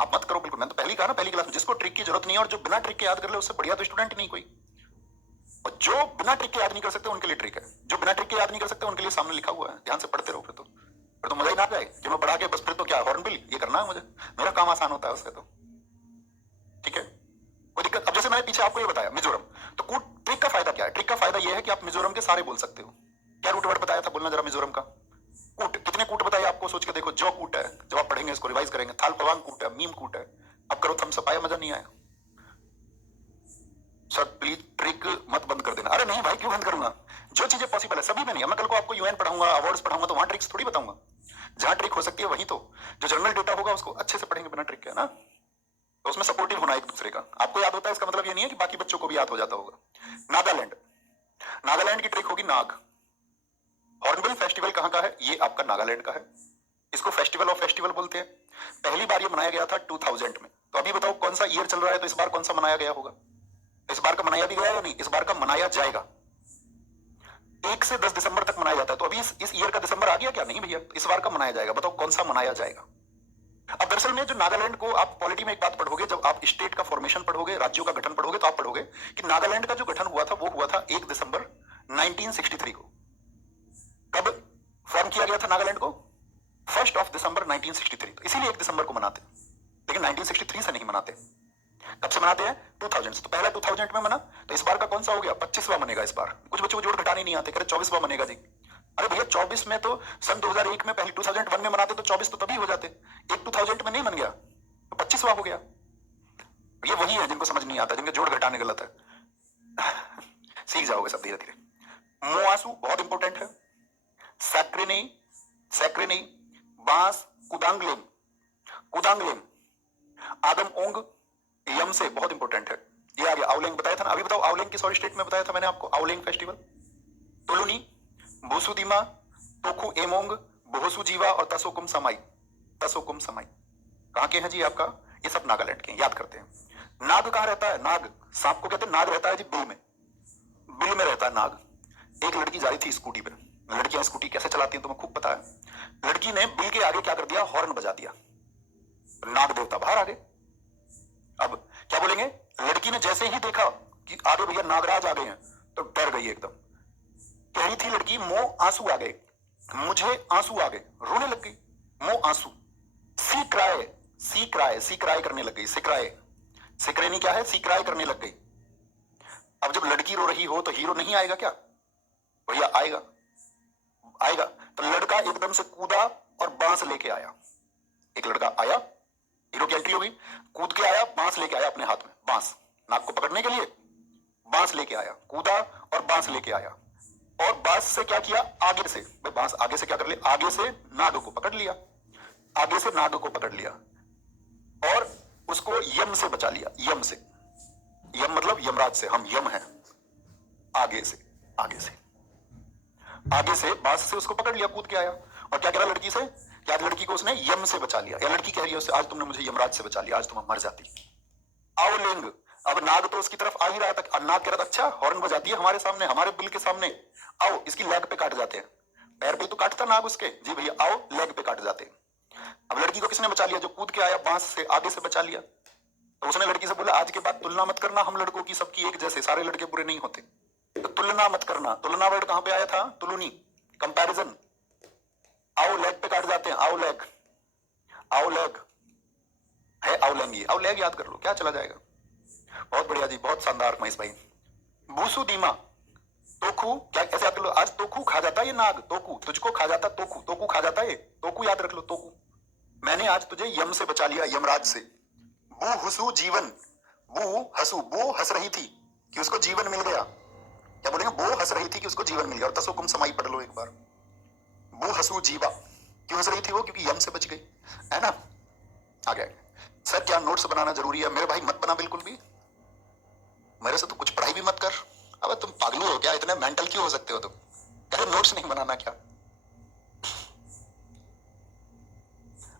आप मत करो बिल्कुल। मैंने तो पहले ही कहा ना, पहली क्लास में, जिसको ट्रिक की जरूरत नहीं है और जो बिना ट्रिक के याद कर ले उससे बढ़िया तो स्टूडेंट नहीं कोई। और जो बिना ट्रिक के याद नहीं कर सकते उनके लिए ट्रिक है, जो बिना ट्रिक के याद नहीं कर सकते उनके लिए सामने लिखा हुआ है, ध्यान से पढ़ते रहो। फिर तो मजा ही ना आए कि मैं पढ़ा के बस फिर तो क्या हॉर्नबिल ये करना है मुझे, मेरा काम आसान होता है उससे तो। ठीक है, कोई दिक्कत? अब जैसे मैंने पीछे आपको ये बताया मिजोरम, तो कूट ट्रिक का फायदा क्या है? ट्रिक का फायदा ये है कि आप मिजोरम के सारे बोल सकते हो। क्या रूट वर्ड बताया था, बोलना जरा मिजोरम का। कूट कितने कूट बताए आपको? सोच के देखो। जो कूट है, जब आप पढ़ेंगे इसको रिवाइज करेंगे, थाल पवांग कूट है, मीम कूट है। अब करो थम्स अप, आया मजा नहीं आया? सर प्लीज ट्रिक मत बंद कर देना। अरे नहीं भाई, क्यों बंद करूंगा? जो चीजें पॉसिबल है सभी में नहीं। मैं कल को आपको यूएन पढ़ाऊंगा, अवार्ड्स पढ़ाऊंगा तो वहां ट्रिक्स थोड़ी बताऊंगा। जहां ट्रिक हो सकती है वहीं तो। जो जनरल डेटा होगा उसको अच्छे से पढ़ेंगे बिना ट्रिक के, ना। तो उसमें सपोर्टिव होना एक दूसरे का। आपको याद होता है इसका मतलब ये नहीं है कि बाकी बच्चों को भी याद हो जाता होगा। नागालैंड, नागालैंड की ट्रिक होगी नाग। हॉर्नबिल फेस्टिवल कहां का है? ये आपका नागालैंड का है। इसको फेस्टिवल ऑफ फेस्टिवल बोलते हैं। पहली बार ये मनाया गया था 2000 में। तो अभी बताओ कौन सा ईयर चल रहा है, तो इस बार कौन सा मनाया गया होगा? इस बार का मनाया भी गया या नहीं? इस बार का मनाया जाएगा। 1 से 10 दिसंबर तक मनाया जाता है। तो अभी इस ईयर का दिसंबर आ गया क्या? नहीं भैया, इस बार का मनाया जाएगा। बताओ कौन सा मनाया जाएगा? अब दरअसल में जो नागालैंड को आप पॉलिटी में एक बात पढ़ोगे, जब आप स्टेट का फॉर्मेशन पढ़ोगे, राज्यों का गठन पढ़ोगे, तो आप पढ़ोगे कि नागालैंड का जो गठन हुआ था वो हुआ था 1 दिसंबर 1963 को। कब फॉर्म किया गया था नागालैंड को? 1 दिसंबर 1963। तो इसीलिए 1 दिसंबर को मनाते, लेकिन 1963 से नहीं मनाते। कब से मनाते हैं? 2000 से। तो पहला 2000 में मना, तो इस बार का कौन सा हो गया? 25वां मनेगा इस बार। कुछ बच्चों को जोड़ घटाने नहीं आते, कह रहे 24वां मनेगा जी। अरे भैया 24 में तो सन 2001 में पहले 2001 में मनाते तो 24 तो तभी हो जाते। एक 2000 में नहीं मन गया तो 25वां हो गया। ये वही है जिनको समझ नहीं आता, जिनके जोड़ घटाने गलत है। सीख जाओगे सब धीरे धीरे। मोआसू बहुत इंपॉर्टेंट है। सैक्रेनी, सैक्रेनी, बांस, कुदांगलेम, कुदांगलेम, आदम ओंग, यम से बहुत इंपॉर्टेंट है। ये आ गया। आवलेंग बताया था ना अभी, बताओ आवलेंग किस और स्टेट में बताया था मैंने आपको? आवलेंग फेस्टिवल। टोलुनी, बोसुदीमा, तोखु एमोंग, बोहसुजीवा और तसोकुम समाई। तसोकुम समाई कहां के हैं जी आपका? ये सब नागालैंड के हैं, याद करते हैं। नाग कहां रहता है? नाग, सांप को कहते हैं नाग रहता है जी बिल में, बिल में रहता है नाग। एक लड़की जा रही थी स्कूटी पे, लड़कियां स्कूटी कैसे चलाती हैं तुम्हें खूब पता है। लड़की ने बिल के आगे क्या कर दिया, हॉर्न बजा दिया, नाग देवता बाहर आ गए। अब क्या बोलेंगे, लड़की ने जैसे ही देखा कि आगे भैया नागराज आ गए हैं तो डर गई एकदम। कह रही थी लड़की, मुंह आंसू आ गए, मुझे आंसू आ गए, रोने लग गई, मुंह आंसू। सी क्राई, सी क्राई, सी क्राई करने लग गई, सिक्राए, सिक्रेनी क्या है, सी क्राई करने लग गई। अब जब लड़की रो रही हो तो हीरो नहीं आएगा क्या? भैया आएगा, आएगा। तो लड़का एकदम से कूदा और बांस लेके आया। एक लड़का आया, हीरो की एंट्री होगी, कूद के आया, बांस लेके आया अपने हाथ में, बांस नाग को पकड़ने के लिए बांस लेके आया, कूदा और बांस लेके आया। और बांस से क्या किया, आगे से, बांस आगे से क्या कर लिया, आगे से नाग को पकड़ लिया, आगे से नाग को पकड़ लिया और उसको यम से बचा लिया। यम से, यम मतलब यमराज से, हम यम हैं। आगे से, आगे से, आगे से बांस से उसको पकड़ लिया, कूद के आया। और क्या कह रहा लड़की से, कि आज लड़की को उसने यम से बचा लिया, या लड़की कह रही है उससे, आज तुमने मुझे यमराज से बचा लिया, आज तुम मर जाती। आओ लिंग। अब नाग तो उसकी तरफ आ ही रहा था, नाग कह रहा था अच्छा हॉर्न बजाती है हमारे सामने, हमारे बिल के सामने, आओ इसकी लेग पे काट जाते हैं। पैर पे तो काटता नाग उसके, जी भैया आओ लेग पे काट जाते हैं। अब लड़की को किसने बचा लिया, जो कूद के आया बांस से, आगे से बचा लिया। तो उसने लड़की से बोला, आज के बाद तुलना मत करना हम लड़कों की, सबकी एक जैसे, सारे लड़के बुरे नहीं होते, तो तुलना मत करना। तुलना वर्ड कहां पे आया था, तुलुनी, कंपैरिजन। आओ लेग पे काट जाते हैं, आओ लेग, आओ लेग है, आओ लेंगी, आओ लेग याद कर लो, क्या चला जाएगा। बहुत बढ़िया जी, बहुत शानदार महेश भाई। बूसु दीमा, तोकू, क्या ऐसे याद कर लो, आज तोकू खा जाता है ये नाग, तोकू तुझको खा जाता, तोकू, तोकू खा जाता है, तोकू याद रख लो, तोकू। मैंने आज तुझे यम से बचा लिया, यमराज से। बू हुसु जीवन, बू हसु, बो हंस रही थी कि उसको जीवन मिल गया। क्या बोलेंगे, वो हंस रही थी कि उसको जीवन मिल गया। और तसो कुम समाई पढ़ लो एक बार, वो हंसू जीवा, क्यों हंस रही थी वो, क्योंकि यम से बच गई, है ना। आ गया सर, क्या नोट्स बनाना जरूरी है? मेरे भाई मत बना बिल्कुल भी, मेरे से तो कुछ पढ़ाई भी मत कर। अब तुम पागल हो क्या, इतने मेंटल क्यों हो सकते हो तुम? कह रहे नोट्स नहीं बनाना क्या?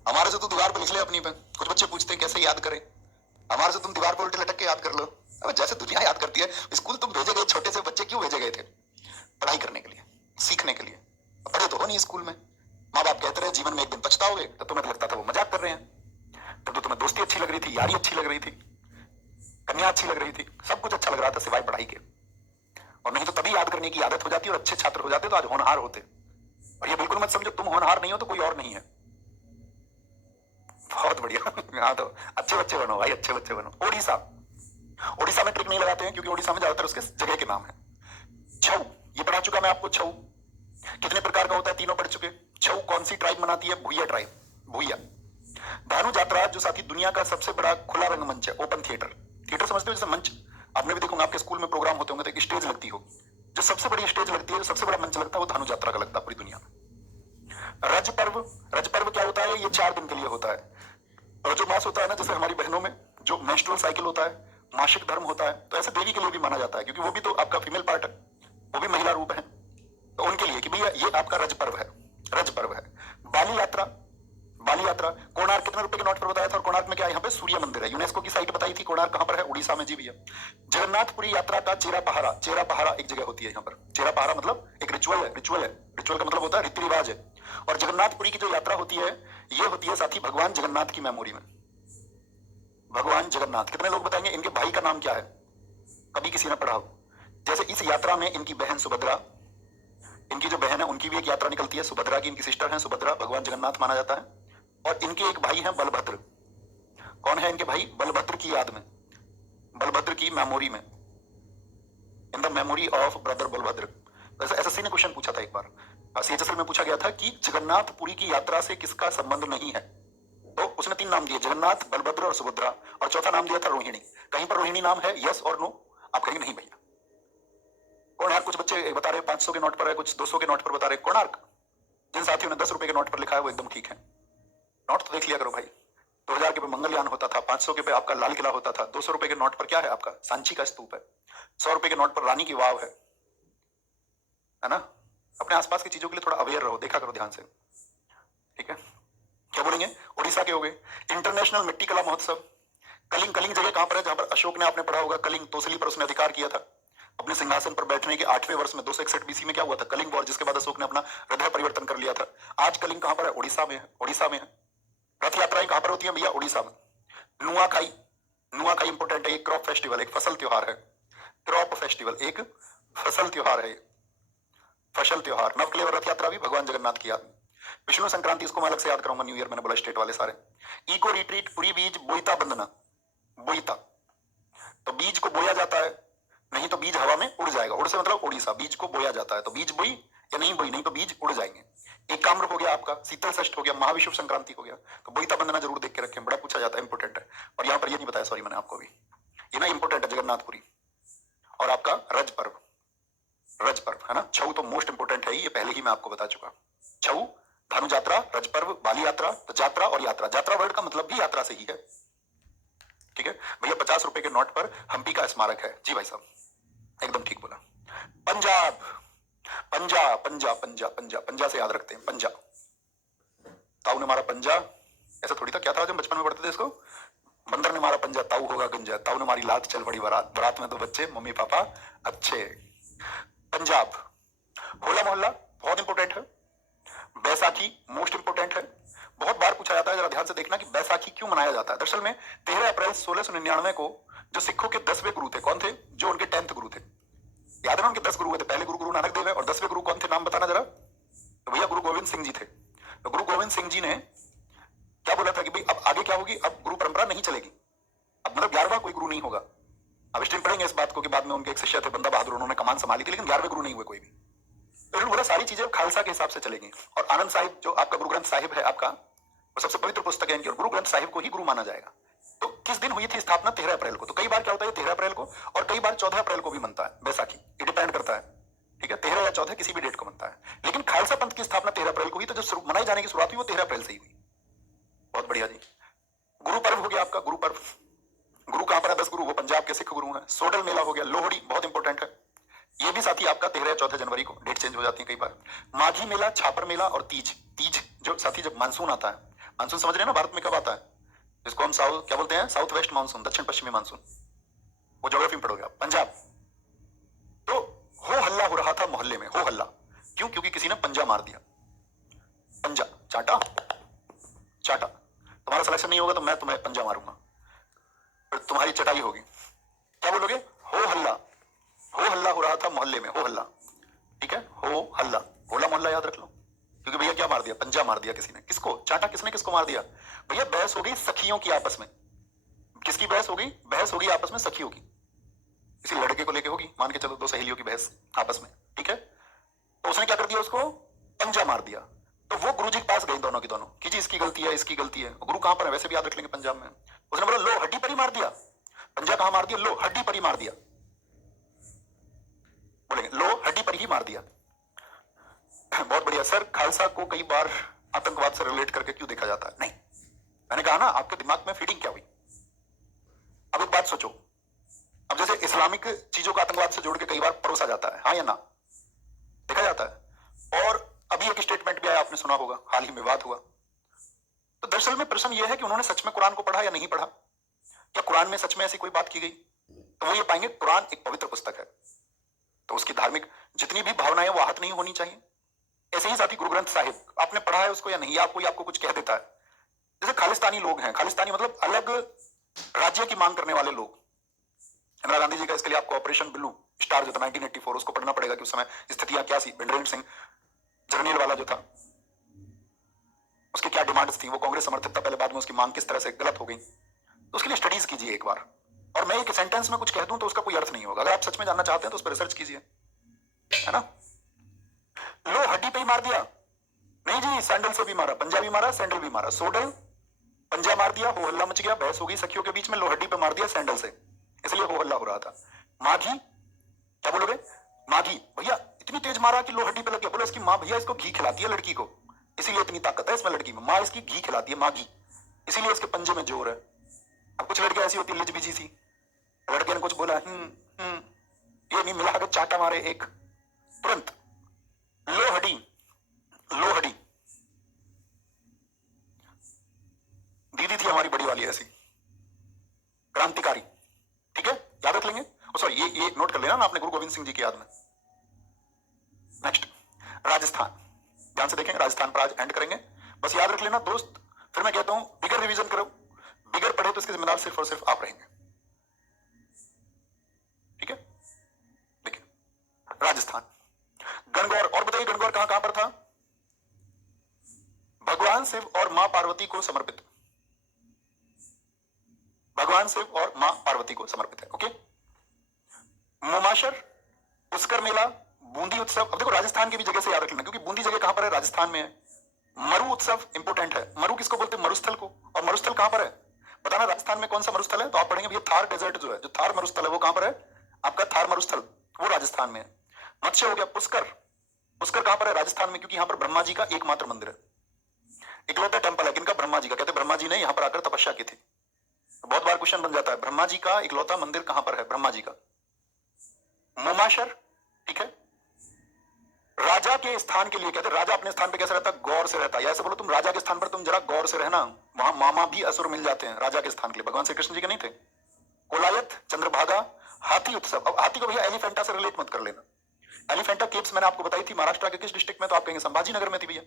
हमारे से तो दीवार पर लिख ले अपनी पे। कुछ बच्चे पूछते हैं कैसे याद करें, हमारे से तुम दीवार पर उल्टे लटक के याद कर लो। अब जैसे दुनिया याद करती है। स्कूल तुम भेजे गए, छोटे से बच्चे क्यों भेजे गए थे? पढ़ाई करने के लिए, सीखने के लिए। पढ़े तो हो नहीं स्कूल में। माँ बाप कहते रहे जीवन में एक दिन पछताओगे, तो तुम्हें लगता था वो मजाक कर रहे हैं। तब तो तुम्हें दोस्ती अच्छी लग रही थी, यारी अच्छी लग रही थी, कन्या अच्छी लग रही थी, सब कुछ अच्छा लग रहा था सिवाय पढ़ाई के। और नहीं तो तभी याद करने की आदत हो जाती और अच्छे छात्र हो जाते तो आज होनहार होते। और ये बिल्कुल मत समझो तुम होनहार नहीं हो तो कोई और नहीं है। बहुत बढ़िया। हाँ तो अच्छे बच्चे बनो भाई, अच्छे बच्चे बनो। ओडिशा, ओडिशा में ट्रिक नहीं लगाते हैं क्योंकि ओडिशा में ज्यादातर उसके जगह के नाम है। छऊ, ये पढ़ा चुका मैं आपको। छऊ कितने प्रकार का होता है, तीनों पढ़ चुके। छऊ कौन सी ट्राइब मनाती है? भूया ट्राइब, भूया। भानु जात्रा जो साथी दुनिया का सबसे बड़ा खुला रंगमंच है, ओपन थिएटर। थिएटर समझते हो जैसे मंच, आपने भी देखोगे आपके स्कूल में प्रोग्राम होते होंगे तो एक स्टेज लगती हो, जो सबसे बड़ी स्टेज लगती है, जो सबसे बड़ा मंच लगता है, वो भानु जात्रा का लगता है पूरी दुनिया में। रज पर्व, रज पर्व क्या होता है? ये 4 दिन के लिए होता है। और जो मास होता है ना, जैसे हमारी बहनों में जो मेंस्ट्रुअल साइकिल होता है, मासिक धर्म होता है, तो ऐसे देवी के लिए भी माना जाता है क्योंकि वो भी तो आपका फीमेल पार्ट है, वो भी महिला रूप है। तो उनके लिए कि भैया ये आपका रज पर्व है, रज पर्व है। बाली यात्रा, बाली यात्रा कोणार्क कितने रुपए के नोट पर बताया था? और कोणार्क में क्या, यहाँ पे सूर्य मंदिर है, यूनेस्को की साइट बताई थी। कोणार्क कहां पर है? उड़ीसा में जी भैया। जगन्नाथपुरी यात्रा का चेरा पहारा, चेरा पहारा एक जगह होती है यहाँ पर। चेरा पहारा मतलब एक रिचुअल है, रिचुअल है, रिचुअल का मतलब होता है रीति रिवाज है। और जगन्नाथपुरी की जो यात्रा होती है, ये होती है साथी भगवान जगन्नाथ की मेमोरी में। भगवान जगन्नाथ, कितने लोग बताएंगे इनके भाई का नाम क्या है? कभी किसी ने पढ़ा हो? जैसे इस यात्रा में इनकी बहन सुभद्रा, इनकी जो बहन है उनकी भी एक यात्रा निकलती है, सुभद्रा की, इनकी सिस्टर है सुभद्रा, भगवान जगन्नाथ माना जाता है। और इनके एक भाई हैं बलभद्र। कौन है इनके भाई? बलभद्र की याद में, बलभद्र की मेमोरी में, in the memory of brother Balabhadra. वैसे एसएससी ने क्वेश्चन पूछा था एक बार, सीएचएसएल में पूछा गया था कि जगन्नाथपुरी की यात्रा से किसका संबंध नहीं है? तो उसने 3 नाम दिए, जगन्नाथ, बलभद्र और सुभद्रा, और चौथा नाम दिया था रोहिणी। कहीं पर रोहिणी नाम है, यस और नो? आप कहेंगे नहीं भैया। कोणार्क, कुछ बच्चे बता रहे 500 के नोट पर है, कुछ 200 के नोट पर बता रहे कोणार्क। जिन साथियों ने 10 रुपए के नोट पर लिखा है वो एकदम ठीक है। नोट तो देख लिया करो भाई। 2000 के पे मंगलयान होता था, 500 के पे आपका लाल किला होता था, 200 रुपए के नोट पर क्या है आपका? सांची का स्तूप है, 100 रुपए के नोट पर रानी की वाव है ना। अपने आसपास की चीजों के लिए थोड़ा अवेयर रहो, देखा करो ध्यान से, ठीक है। क्या बोलेंगे? उड़ीसा के हो गए। इंटरनेशनल मिट्टी कला महोत्सव, कलिंग, कलिंग जगह कहां पर है? जहां पर अशोक ने, आपने पढ़ा होगा, कलिंग तोसली पर उसने अधिकार किया था। अपने सिंहासन पर बैठने के 8वें वर्ष में 261 बीसी में क्या हुआ था? कलिंग वॉर, जिसके बाद अशोक ने अपना हृदय परिवर्तन कर लिया था। आज कलिंग कहां पर है? उड़ीसा में है। उड़ीसा में है। रथ यात्राएं कहां पर होती है भैया? उड़ीसा में। नुआखाई, नुआखाई इंपोर्टेंट है, एक क्रॉप फेस्टिवल, एक फसल त्योहार है। क्रॉप फेस्टिवल एक फसल त्योहार है, फसल त्योहार। नवकलेवर रथ यात्रा भी भगवान जगन्नाथ की याद में। विष्णु संक्रांति, इसको मैं अलग से याद कराऊंगा, न्यू ईयर मैंने बोला स्टेट वाले सारे। इको रिट्रीट, पुरी बीज, बोईता बंदना, बोईता, तो बीज को बोया जाता है, नहीं तो बीज हवा में उड़ जाएगा। उड़ से मतलब उड़ीसा, बीज को बोया जाता है, तो बीज बोई या नहीं बोई, नहीं तो बीज उड़ जाएंगे। एक काम्र हो गया आपका, शीतल षष्ठ हो गया, महाविषुव संक्रांति हो गया, तो बोईता बंदना जरूर देख के रखें, बड़ा पूछा जाता है, इंपोर्टेंट है। और यहाँ पर ये नहीं बताया, सॉरी मैंने आपको भी, ये ना इंपोर्टेंट है, जगन्नाथपुरी। और आपका रज पर्व, रज पर्व है ना, छऊ तो मोस्ट इंपोर्टेंट है, ये पहले ही मैं आपको बता चुका। छऊ, धनु यात्रा, रज पर्व, बाली यात्रा, तो यात्रा और यात्रा, यात्रा वर्ड का मतलब भी यात्रा से ही है, ठीक है भैया। 50 रुपए के नोट पर हम्पी का स्मारक है, जी भाई साहब, एकदम ठीक बोला। पंजाब, पंजा, पंजा, पंजा, पंजा, पंजा से याद रखते हैं, पंजा, ताऊ ने मारा पंजा, ऐसा थोड़ी था, क्या था जब बचपन में पढ़ते थे इसको, बंदर ने मारा पंजा, ताऊ होगा गंजा, ताऊ ने मारी लात, चल बड़ी बारात, बारात में तो बच्चे मम्मी पापा अच्छे। पंजाब, होला मोहल्ला बहुत इंपोर्टेंट है। बैसाखी मोस्ट इंपोर्टेंट है, बहुत बार पूछा जाता है, जरा ध्यान से देखना कि बैसाखी क्यों मनाया जाता है। दरअसल में 13 अप्रैल 1699 को जो सिखों के 10वें गुरु थे, कौन थे? जो उनके 10th गुरु थे, याद है ना, उनके 10 गुरु थे, पहले गुरु गुरु नानक देव है, और 10वें गुरु कौन थे, नाम बताना जरा। तो भैया गुरु गोविंद सिंह जी थे। तो गुरु गोविंद सिंह जी ने क्या बोला था कि भाई अब आगे क्या होगी, अब गुरु परंपरा नहीं चलेगी, अब मतलब 11वां कोई गुरु नहीं होगा। अब स्ट्रीम पढ़ेंगे इस बात को कि बाद में उनके एक शिष्य थे बंदा बहादुर, उन्होंने कमान संभाली थी, लेकिन 11वें गुरु नहीं हुए कोई भी। तो बोला सारी चीजें खालसा के हिसाब से चलेंगी। और आनंद साहिब जो आपका गुरु ग्रंथ साहिब है आपका, वो सबसे पवित्र पुस्तक है इनकी, और गुरु ग्रंथ साहिब को ही गुरु माना जाएगा। तो किस दिन हुई थी स्थापना? 13 अप्रैल को। तो कई बार क्या होता है 13 अप्रैल को, और कई बार 14 अप्रैल को भी बनता है बैसाखी, ये डिपेंड करता है, ठीक है, 13 या 14 किसी भी डेट को बनता है। लेकिन खालसा पंथ की स्थापना 13 अप्रैल को हुई, तो जो मनाई जाने की शुरुआत हुई वो 13 अप्रैल से ही हुई। बहुत बढ़िया जी। गुरु पर्व हो गया आपका, गुरु पर्व, गुरु कहां पर है? 10 गुरु, वो पंजाब के सिख गुरु हैं। सोडल मेला हो गया, लोहड़ी बहुत इंपॉर्टेंट है, ये भी साथी आपका 13 या 14 जनवरी को, डेट चेंज हो जाती है कई बार। माघी मेला, छापर मेला और तीज, तीज जो साथी जब मानसून आता है, मानसून समझ रहे हैं ना भारत में कब आता है, जिसको हम साउथ क्या बोलते हैं, साउथ वेस्ट मानसून, दक्षिण पश्चिमी मानसून, वो ज्योग्राफी में पढ़ोगे आप। पंजाब, तो हो हल्ला हो रहा था मोहल्ले में, हो हल्ला क्यों? क्योंकि किसी ने पंजा मार दिया, पंजा चाटा, चाटा, तुम्हारा सिलेक्शन नहीं होगा तो मैं तुम्हें पंजा मारूंगा, फिर तुम्हारी चटाई होगी। क्या बोलोगे? हो हल्ला, हो हल्ला हो रहा था मोहल्ले में, हो हल्ला, ठीक है, हो हल्ला, होला मोहल्ला याद रख लो, क्योंकि भैया क्या मार दिया? पंजा मार दिया किसी ने। किसको? चाटा किसने किसको मार दिया? भैया बहस हो गई सखियों की आपस में। किसकी बहस हो गई? बहस हो गई आपस में सखियों की, किसी लड़के को लेके होगी, मान के चलो 2 सहेलियों की बहस आपस में, ठीक है, तो उसने क्या कर दिया? उसको पंजा मार दिया। तो वो गुरु जी के पास गई दोनों की दोनों कि जी इसकी गलती है, इसकी गलती है। गुरु कहां पर है? वैसे भी याद रख लेंगे पंजाब में। उसने बोला लो हड्डी पर ही मार दिया, पंजा कहां मार दिया? लो हड्डी पर ही मार दिया, बोलेंगे लो हड्डी पर ही मार दिया। बहुत बढ़िया सर, खालसा को कई बार आतंकवाद से रिलेट करके क्यों देखा जाता है? नहीं, मैंने कहा ना आपके दिमाग में फीडिंग क्या हुई। अब एक बात सोचो, अब जैसे इस्लामिक चीजों को आतंकवाद से जोड़ के कई बार परोसा जाता है, हाँ या ना, देखा जाता है। और अभी एक स्टेटमेंट भी आया, आपने सुना होगा, हाल ही में विवाद हुआ। तो दरअसल में प्रश्न यह है कि उन्होंने सच में कुरान को पढ़ा या नहीं पढ़ा, क्या कुरान में सच में ऐसी कोई बात की गई? तो वो ये पाएंगे कुरान एक पवित्र पुस्तक है, तो उसकी धार्मिक जितनी भी भावनाएं वो आहत नहीं होनी चाहिए। ऐसे ही साथी गुरु ग्रंथ साहिब, आपने पढ़ा है उसको या नहीं, या कोई आपको कुछ कह देता है, जैसे खालिस्तानी लोग हैं, खालिस्तानी मतलब अलग राज्य की मांग करने वाले लोग। इंदिरा गांधी जी का इसके लिए आपको ऑपरेशन ब्लू स्टार जो था 1984, उसको पढ़ना पड़ेगा कि उस समय स्थितियां क्या थी। भिंडरेंद्र सिंह जर्नील वाला जो था, उसकी क्या डिमांड्स थी, वो कांग्रेस समर्थित था पहले, बाद में उसकी मांग किस तरह से गलत हो गई, तो उसके लिए स्टडीज कीजिए एक बार। और मैं एक सेंटेंस में कुछ कह दूं तो उसका कोई अर्थ नहीं होगा, अगर आप सच में जानना चाहते हैं तो उस पर रिसर्च कीजिए, है ना। लो हड्डी पे ही मार दिया, नहीं जी, सैंडल से भी मारा, पंजा भी मारा, सैंडल भी मारा। सोडल, पंजा मार दिया, हो हल्ला मच गया, बहस हो गई सखियों के बीच में, लो हड्डी पे मार दिया सैंडल से, इसलिए हो हल्ला हो रहा था। माघी, क्या बोलोगे? माघी, भैया इतनी तेज मारा कि लो हड्डी पे लग गया, बोलो इसकी माँ भैया इसको घी खिलाती है लड़की को, इसीलिए इतनी ताकत है इसमें लड़की में, माँ इसकी घी खिलाती है, माघी, इसीलिए इसके पंजे में जोर है। अब कुछ लड़कियां ऐसी होती है लिजबिजी सी, लड़के ने कुछ बोला ये नहीं मिला, चाटा मारे एक, तुरंत लो हड्डी, लो हड्डी। दीदी थी हमारी बड़ी वाली ऐसी, क्रांतिकारी, ठीक है, याद रख लेंगे। सॉरी, ये नोट कर लेना ना आपने गुरु गोविंद सिंह जी की याद में। नेक्स्ट, राजस्थान, ध्यान से देखेंगे, राजस्थान पर आज एंड करेंगे। बस याद रख लेना दोस्त, फिर मैं कहता हूं बिगर रिवीजन करो, बिगर पढ़े तो इसके जिम्मेदार सिर्फ और सिर्फ आप रहेंगे, ठीक है। देखिए, राजस्थान, गणगौर, और बताइए गणगौर कहां कहां पर था? भगवान शिव और मां पार्वती को समर्पित, भगवान शिव और मां पार्वती को समर्पित है, ओके। मोमाशर, पुष्कर मेला, बूंदी उत्सव। अब देखो राजस्थान की भी जगह से याद रखना, क्योंकि बूंदी जगह कहां पर है? राजस्थान में है। मरु उत्सव इंपोर्टेंट है, मरु किसको बोलते हैं? मरुस्थल को। और मरुस्थल कहां पर है बताना, राजस्थान में कौन सा मरुस्थल है? तो आप पढ़ेंगे भैया थार डेजर्ट जो है, जो थार मरुस्थल है वो कहां पर है? आपका थार मरुस्थल, वो राजस्थान में है। मत्स्य हो गया, पुष्कर, पुष्कर कहां पर है? राजस्थान में, क्योंकि यहां पर ब्रह्मा जी का एकमात्र मंदिर है, इकलौता टेंपल है, किनका? ब्रह्मा जी का। कहते ब्रह्मा जी ने यहां पर आकर तपस्या की थी। बहुत बार क्वेश्चन बन जाता है, ब्रह्मा जी का इकलौता मंदिर कहां पर है? ब्रह्मा जी का। मोमाशर, ठीक है। राजा के स्थान के लिए कहते हैं, राजा अपने स्थान पे कैसे रहता? गौर से रहता है। ऐसे बोलो तुम राजा के स्थान पर तुम जरा गौर से रहना, वहां मामा भी असुर मिल जाते हैं राजा के स्थान के लिए। भगवान श्री कृष्ण जी के नहीं थे? कोलायत, चंद्रभागा, हाथी उत्सव। अब हाथी को भैया एलिफेंटा से रिलेट मत कर लेना। एलिफेंटा केव्स मैंने आपको बताई थी महाराष्ट्र के किस डिस्ट्रिक्ट में? तो आप कहेंगे संभाजी नगर में थी भैया।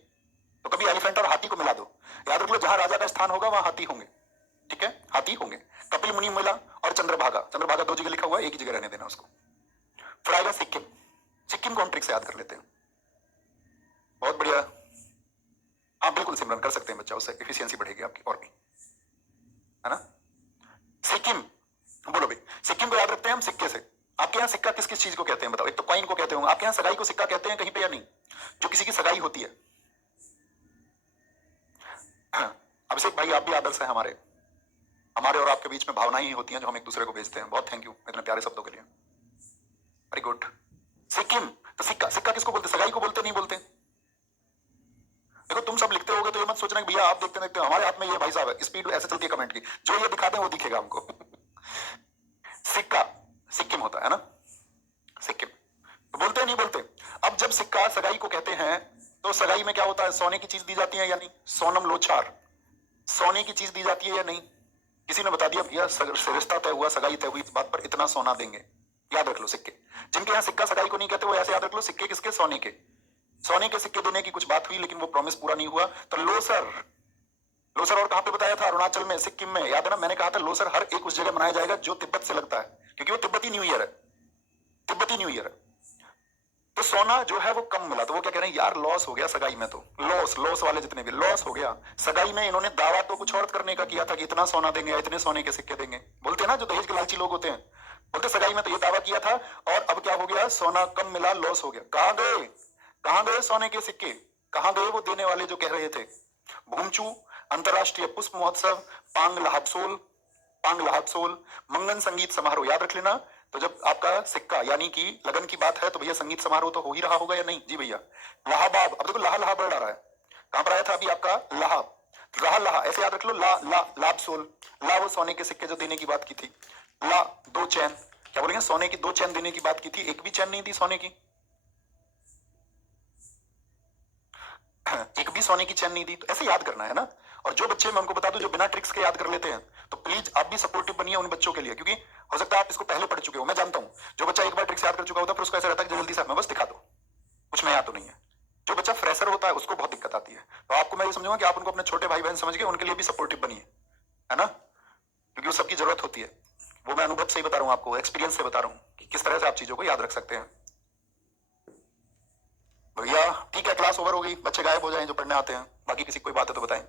तो कभी एलिफेंटा और हाथी को मिला दो, याद रख लो जहां राजा का स्थान होगा वहां हाथी होंगे, ठीक है, हाथी होंगे। कपिल मुनि मेला और चंद्रभागा, चंद्रभागा दो जगह लिखा हुआ है, एक ही जगह रहने देना उसको। फिर आएगा सिक्किम, सिक्किम को हम ट्रिक से याद कर लेते हैं, बहुत बढ़िया। आप बिल्कुल सिमरन कर सकते हैं बच्चा, उससे एफिशिएंसी बढ़ेगी आपकी और भी, है ना। सिक्किम, बोलो भाई, सिक्किम को याद रखते हैं हम सिक्के से। आपके यहाँ सिक्का किस किस चीज को कहते हैं बताओ? एक तो कॉइन को कहते होंगे, आपके यहाँ सगाई को सिक्का कहते हैं कहीं पे या नहीं? जो किसी की सगाई होती है। अभिषेक भाई आप भी आदर्श है हमारे, हमारे और आपके बीच में भावनाएं ही होती हैं जो हम एक दूसरे को भेजते हैं। बहुत थैंक यू इतने प्यारे शब्दों के लिए, वेरी गुड। सिक्किम, तो सिक्का, सिक्का किसको बोलते? सगाई को बोलते नहीं बोलते? देखो तुम सब लिखते होगे तो ये मत सोचना कि भैया आप देखते देखते हमारे हाथ में ये भाई साहब है, स्पीड ऐसे चलती है कमेंट की, जो ये दिखाते हैं वो दिखेगा हमको। सिक्का सिक्किम होता है ना, सिक्किम तो बोलते नहीं बोलते? अब जब सिक्का सगाई को कहते हैं तो सगाई में क्या होता है? सोने की चीज दी जाती है या नहीं? सोनम लोचार, सोने की चीज दी जाती है या नहीं? किसी ने बता दिया भैया रिश्ता तय हुआ, सगाई तय हुई, इस बात पर इतना सोना देंगे। याद रख लो सिक्के, जिनके यहाँ सिक्का सगाई को नहीं कहते वो ऐसे याद रख लो, सिक्के किसके? सोने के। सोने के सिक्के देने की कुछ बात हुई लेकिन वो प्रॉमिस पूरा नहीं हुआ, तो लोसर, लोसर और कहां पे बताया था? अरुणाचल में, सिक्किम में, याद है ना। मैंने कहा था लोसर हर एक उस जगह मनाया जाएगा जो तिब्बत से लगता है, क्योंकि वो तिब्बती न्यू ईयर है, तिब्बती न्यू ईयर है। तो सोना जो है वो कम मिला, तो वो क्या कह रहे हैं? यार लॉस हो गया सगाई में, तो लॉस, लॉस वाले जितने भी लॉस हो गया। सगाई में इन्होंने दावा तो कुछ और करने का किया था कि इतना सोना देंगे, इतने सोने के सिक्के देंगे, बोलते हैं ना जो दहेज के लालची लोग होते हैं, बोलते सगाई में तो ये दावा किया था और अब क्या हो गया? सोना कम मिला, लॉस हो गया। कहां गए, कहां गए सोने के सिक्के? कहां गए वो देने वाले जो कह रहे थे? भूमचू, अंतरराष्ट्रीय पुष्प महोत्सव, पांग लहाबसोल, पांग लहाबसोल, मंगन संगीत समारोह, याद रख लेना। तो जब आपका सिक्का यानी कि लगन की बात है तो भैया संगीत समारोह तो हो ही रहा होगा या नहीं? जी भैया। लाहाबाब, अब देखो लाहा लाहा बढ़ रहा है, कहां पर आया था अभी आपका? लाहा, लाहा लाहा ऐसे याद रख लो, ला ला लाबसोल, ला वो सोने के सिक्के जो देने की बात की थी, ला दो चैन, क्या बोलेंगे? सोने की दो चैन देने की बात की थी, एक भी चैन नहीं थी सोने की, एक भी सोने की चैन नहीं दी। तो ऐसे याद करना है ना। और जो बच्चे, मैं उनको बता दूं जो बिना ट्रिक्स के याद कर लेते हैं, तो प्लीज आप भी सपोर्टिव बनिए उन बच्चों के लिए, क्योंकि हो सकता है आप इसको पहले पढ़ चुके हो, मैं जानता हूं। जो बच्चा एक बार ट्रिक्स याद कर चुका होता है फिर उसको ऐसा रहता है कि जल्दी से मैं बस दिखा दो, कुछ नया तो नहीं है। जो बच्चा फ्रेशर होता है उसको बहुत दिक्कत आती है। तो आपको मैं ये समझूंगा कि आप उनको अपने छोटे भाई बहन समझ के उनके लिए भी सपोर्टिव बनिए, है ना, क्योंकि उस सबकी जरूरत होती है। वो मैं अनुभव से ही बता रहा हूँ आपको, एक्सपीरियंस से बता रहा हूँ कि किस तरह से आप चीजों को याद रख सकते हैं। भैया ठीक है, क्लास ओवर हो गई, बच्चे गायब हो जाएं जो पढ़ने आते हैं, बाकी किसी कोई बात है तो बताएं।